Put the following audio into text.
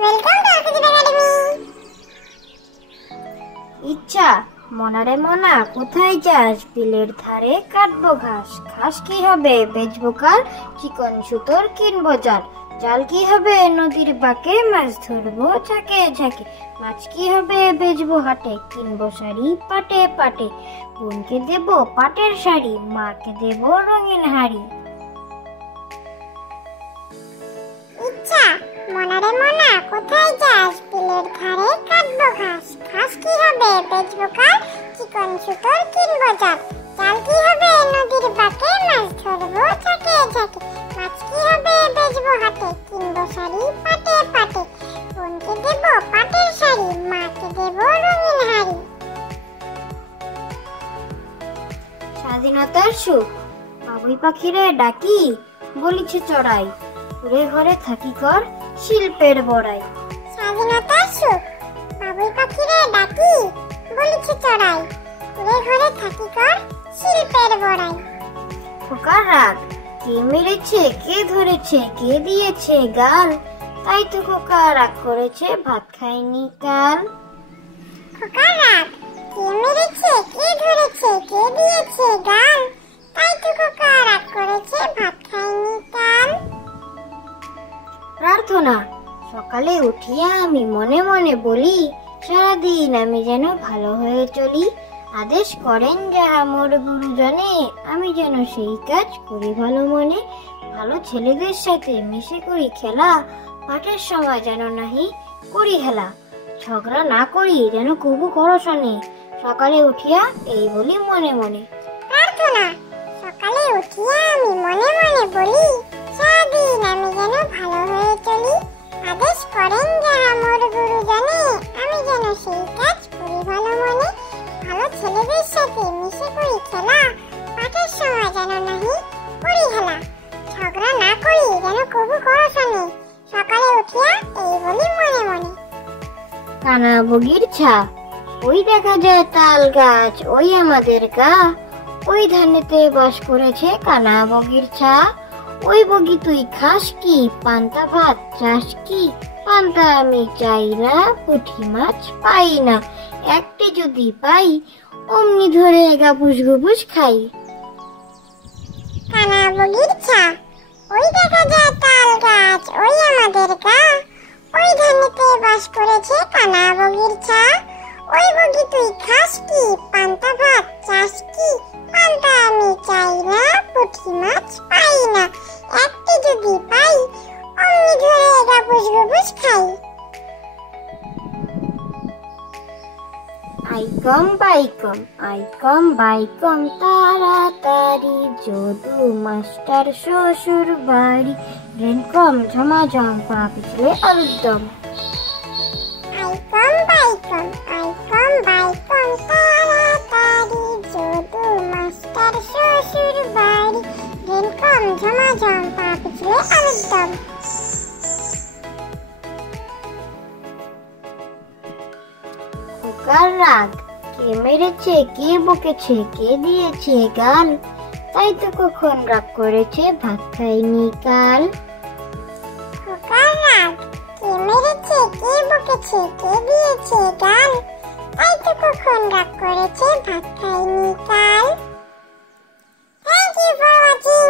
Welcome to আরকিজিব academy. ইচ্ছা মনারে মনা কোথায় যাস? বিলের ধারে কাটবো ঘাস। ঘাস কি হবে বেচবো কাল, চিকন সুতোর কিনবো জাল। জাল কি হবে নদীর বাঁকে, মাছ ধরবো ঝাঁকে ঝাঁকে। মাছ কি হবে বেচবো হাটে, কিনবো শাড়ি পাটে পাটে। বোনকে দেবো পাটের শাড়ি, মাকে দেবো রঙিন হাড়ি। ইচ্ছা মনারে মনা কোথায় যাস? বিলের ধারে কাটবো ঘাস। ঘাস কি হবে বেচবো কাল, চিকন সুতোর কিনবো জাল। জাল কি হবে নদীর বাঁকে, মাছ ধরবো ঝাঁকে ঝাঁকে। মাছ কি হবে বেচবো হাটে, কিনবো শাড়ি পাটে পাটে। বোনকে দেবো পাটের শাড়ি, মাকে দেবো রঙিন হাড়ি। স্বাধীনতার সুখ বাবুই পাখিরে ডাকি, বলিছে চড়াই। ঘুরে ঘরে থাকি কর শিল্পের বড়াই। স্বাধীনতার সুখ বাবুই পাখিরে ডাকি, বলিছে চড়াই। ঘুরে ঘরে থাকি কর শিল্পের বড়াই। খোকার রাগ কে মেরেছে, কে ধরেছে, কে দিয়েছে গাল। তাই তো খোকা রাগ করেছে, ভাত খায়নি কাল। খোকার রাগ কে মেরেছে, কে ধরেছে, কে দিয়েছে গাল। তাই তো খোকা রাগ করেছে, ভাত খায়নি কাল। প্রার্থনা সকালে উঠিয়া আমি মনে মনে বলি, সারাদিন আমি যেন ভালো হয়ে চলি। আদেশ করেন যাহা মোর গুরুজনে, আমি যেন সেই কাজ করি ভালো মনে। ভালো ছেলেদের সাথে মিশে করি খেলা, পাঠের সময় যেন নাহি করি হেলা। ঝগড়া না করি যেন কবু করো শোনে, সকালে উঠিয়া এই বলি মনে মনে। প্রার্থনা সকালে উঠিয়া আমি মনে মনে বলি, সারাদিন আমি যেন ভালো হয়ে চলি। আদেশ করেন যাহা মোর গুরুজনে, আমি যেন সেই কাজ করি ভালো মনে। ভালো ছেলেদের সাথে মিশে করি খেলা, পাঠের সময় যেন নাহি করি হেলা। ঝগড়া না করি যেন কবু করো শোনে, সকালে উঠিয়া এই বলি মনে মনে। কানা বগির ছা ওই দেখা যায় তাল গাছ, ওই আমাদের গা। ওই ধানেতে বাস করেছে কানা বগির ছা। ওই বগি তুই খাস কি, পান্তা ভাত চাস কি? পান্তা আমি চাই না, পুঁটি মাছ পাই না। একটি যদি পাই অমনি ধরে গাপুস গুপুস খাই। কানা বগির ছা ওই দেখা যায় তাল গাছ, ওই আমাদের গা। ওই ধানেতে বাস করেছে কানা বগির ছা। ওই বগি তুই খাস কি, পান্তা ভাত চাস কি? পান্তা আমি চাই না, পুঁটি মাছ পাই না। একটি যদি পাই অমনি ধরে গাপুস গুপুস খাই। আইকম বাইকম আইকম বাইকম তাড়াতাড়ি, যদু মাস্টার শ্বশুর বাড়ি। রেনকম ঝমাঝম পা পিছলে আলুর দম। আইকম বাইকম তাড়াতাড়ি, যদু মাস্টার শ্বশুর বাড়ি। রেনকম ঝমাঝম পা পিছলে আলুর দম। খোকার রাগ কে মেরেছে, কে বকেছে, কে দিয়েছে গাল। তাই তো কখন রাগ করেছে, ভাত খায়নি কাল। খোকার রাগ কে মেরেছে, কে বকেছে, কে দিয়েছে গাল। তাই তো কখন রাগ করেছে, ভাত খায়নি কাল। Thank you for watching.